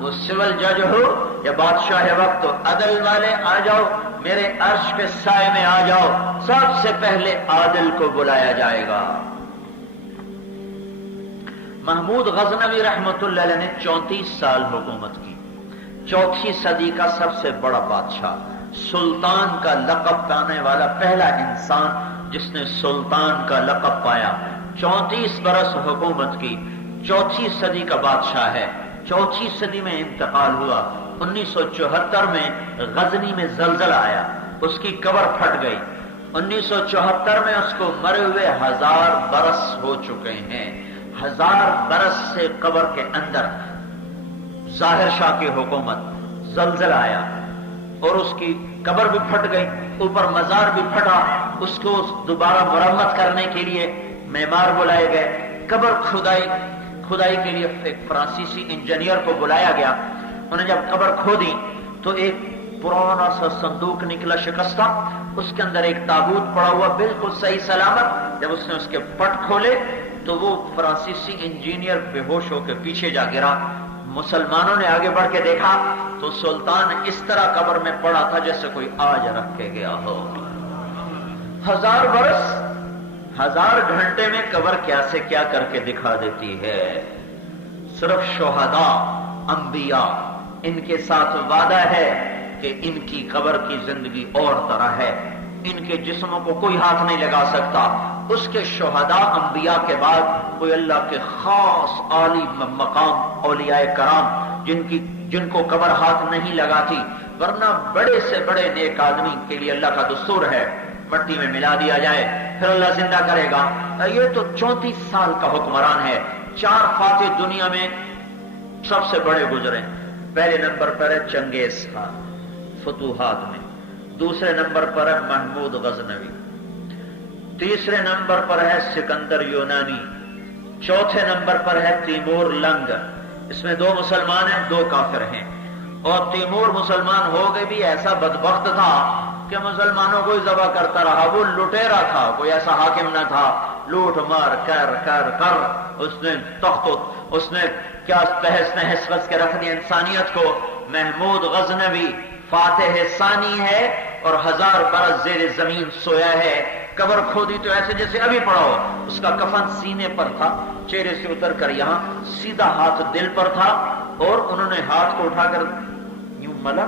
وہ سول جج ہو یا بادشاہ وقت ہو، عدل والے آ جاؤ، میرے عرش کے سائے میں آ جاؤ، سب سے پہلے عادل کو بلایا جائے گا۔ محمود غزنوی رحمت اللہ علیہ نے 34 سال حکومت کی، چوتھی صدی کا سب سے بڑا بادشاہ، سلطان کا لقب پانے والا پہلا انسان جس نے سلطان کا لقب پایا، 34 برس حکومت کی، چوتھی صدی کا بادشاہ ہے۔ چوتھی صدی میں انتقال ہوا، 1974 میں غزنی میں زلزلہ آیا، اس کی قبر پھٹ گئی۔ 1974 میں اس کو مرے ہوئے 1000 برس ہو چکے ہیں، 1000 برس سے قبر کے اندر ظاہر شاہ کی حکومت، زلزلہ آیا اور اس کی قبر بھی پھٹ گئی، اوپر مزار بھی پھٹا، اس کو دوبارہ مرمت کرنے کے لیے معمار بلائے گئے، قبر کھدائی کے لیے ایک فرانسیسی انجینئر کو بلایا گیا۔ انہیں جب قبر کھودی تو ایک پرانا سا صندوق نکلا شکستہ، اس کے اندر ایک تابوت پڑا ہوا بالکل صحیح سلامت۔ جب اس نے اس کے پٹ کھولے تو وہ فرانسیسی انجینئر بے ہوش ہو کے پیچھے جا گرا۔ مسلمانوں نے آگے بڑھ کے دیکھا تو سلطان اس طرح قبر میں پڑا تھا جیسے کوئی آج رکھ کے گیا ہو۔ 1000 برس، 1000 گھنٹے میں قبر کیا سے کیا کر کے دکھا دیتی ہے۔ صرف شہداء، انبیاء، ان کے ساتھ وعدہ ہے کہ ان کی قبر کی زندگی اور طرح ہے، ان کے جسموں کو کوئی ہاتھ نہیں لگا سکتا۔ اس کے شہداء انبیاء کے بعد کوئی اللہ کے خاص عالی مقام اولیاء کرام جن کو قبر ہاتھ نہیں لگاتی، ورنہ بڑے سے بڑے نیک آدمی کے لیے اللہ کا دستور ہے مٹی میں ملا دیا جائے پھر اللہ زندہ کرے گا۔ یہ تو 34 سال کا حکمران ہے۔ 4 فاتح دنیا میں سب سے بڑے گزرے، پہلے نمبر پر ہے چنگیز خان فتوحات میں، دوسرے نمبر پر ہے محمود غزنوی، تیسرے نمبر پر ہے سکندر یونانی، چوتھے نمبر پر ہے تیمور لنگ۔ اس میں 2 مسلمان ہیں، 2 کافر ہیں۔ اور تیمور مسلمان ہو گئے بھی ایسا بدبخت تھا کہ مسلمانوں کو ہی ذبح کرتا رہا، وہ لٹیرا تھا، کوئی ایسا حاکم نہ تھا، لوٹ مار کر اس نے اس نے کیا تہس نہس کر کے رکھ دیا انسانیت کو۔ محمود غزنوی فاتح ثانی ہے اور 1000 برس زیر زمین سویا ہے۔ قبر کھودی تو ایسے جیسے ابھی پڑا ہو، اس کا کفن سینے پر تھا، چہرے سے اتر کر یہاں، سیدھا ہاتھ دل پر تھا، اور انہوں نے ہاتھ کو اٹھا کر یوں ملا،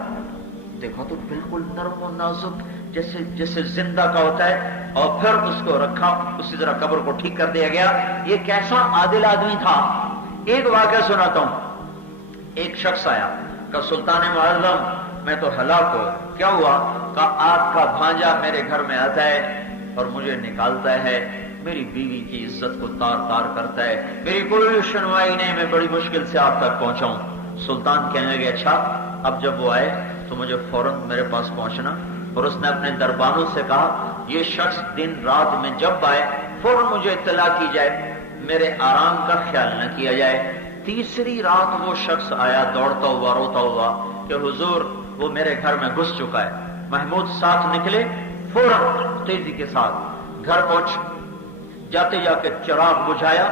دیکھا تو بالکل نرم و نازک جیسے زندہ کا ہوتا ہے، اور پھر اس کو رکھا، اسی طرح قبر کو ٹھیک کر دیا گیا۔ یہ کیسا عادل آدمی تھا۔ ایک واقعہ سناتا ہوں۔ ایک شخص آیا کہ سلطان معظم میں تو ہلاک ہو، کیا ہوا؟ کہ آپ کا بھانجا میرے گھر میں آتا ہے اور مجھے نکالتا ہے، میری بیوی کی عزت کو تار تار کرتا ہے، میری کوئی سنوائی نہیں، میں بڑی مشکل سے آپ تک پہنچا ہوں۔ سلطان کہنے لگے اچھا، اب جب وہ آئے تو مجھے فوراً میرے پاس پہنچنا۔ اور اس نے اپنے دربانوں سے کہا یہ شخص دن رات میں جب آئے فوراً مجھے اطلاع کی جائے، میرے آرام کا خیال نہ کیا جائے۔ تیسری رات وہ شخص آیا دوڑتا ہوا روتا ہوا کہ حضور وہ میرے گھر میں گھس چکا ہے۔ محمود ساتھ نکلے، فوراً تیزی کے ساتھ گھر پہنچ، جاتے جا کے چراغ بجھایا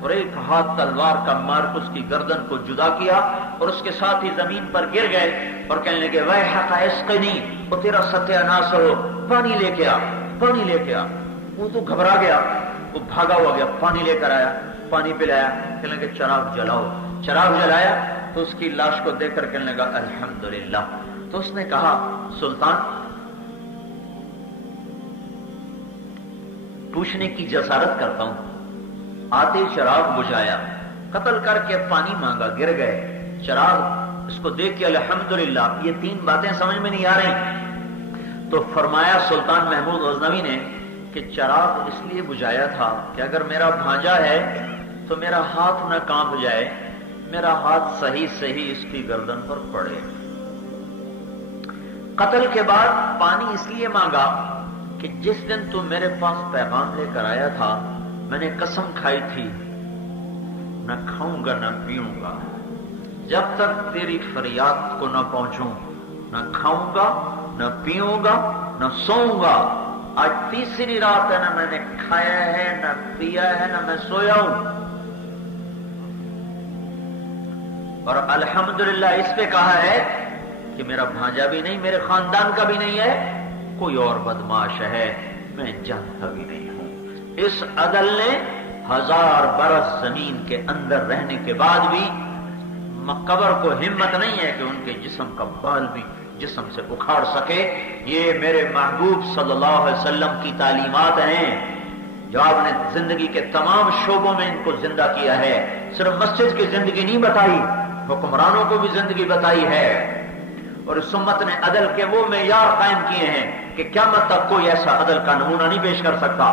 اور ایک ہاتھ تلوار کا مار کے اس کی گردن کو جدا کیا، اور اس کے ساتھ ہی زمین پر گر گئے اور کہنے لگے ویحک اسقنی، وہ تیرا ستیہ ناس ہو، پانی لے کے آ، پانی لے کے آ۔ وہ تو گھبرا گیا، وہ بھاگا ہوا گیا، پانی لے کر آیا، پانی پلایا، کہنے لگے چراغ جلاؤ۔ چراغ جلایا تو اس کی لاش کو دیکھ کر کہنے لگا الحمدللہ۔ تو اس نے کہا سلطان، پوچھنے کی جسارت کرتا ہوں، آتے چراغ بجھایا، قتل کر کے پانی مانگا، گر گئے، چراغ اس کو دیکھ کے الحمدللہ، یہ 3 باتیں سمجھ میں نہیں آ رہی۔ تو فرمایا سلطان محمود غزنوی نے کہ چراغ اس لیے بجھایا تھا کہ اگر میرا بھانجا ہے تو میرا ہاتھ نہ کانپ جائے، میرا ہاتھ صحیح صحیح اس کی گردن پر پڑے۔ قتل کے بعد پانی اس لیے مانگا کہ جس دن تو میرے پاس پیغام لے کر آیا تھا میں نے قسم کھائی تھی نہ کھاؤں گا نہ پیوں گا، جب تک تیری فریاد کو نہ پہنچوں، نہ کھاؤں گا نہ پیوں گا نہ سوؤں گا۔ آج تیسری رات ہے، نہ میں نے کھایا ہے نہ پیا ہے نہ میں سویا ہوں۔ اور الحمدللہ اس پہ کہا ہے کہ میرا بھانجا بھی نہیں، میرے خاندان کا بھی نہیں ہے، کوئی اور بدماش ہے، میں جانتا بھی نہیں ہوں۔ اس عدل نے 1000 برس زمین کے اندر رہنے کے بعد بھی قبر کو ہمت نہیں ہے کہ ان کے جسم کا بال بھی جسم سے اکھاڑ سکے۔ یہ میرے محبوب صلی اللہ علیہ وسلم کی تعلیمات ہیں جو آپ نے زندگی کے تمام شعبوں میں ان کو زندہ کیا ہے۔ صرف مسجد کی زندگی نہیں بتائی، حکمرانوں کو بھی زندگی بتائی ہے، اور اس امت نے عدل کے وہ معیار قائم کیے ہیں کہ قیامت تک کوئی ایسا عدل کا نمونہ نہیں پیش کر سکتا۔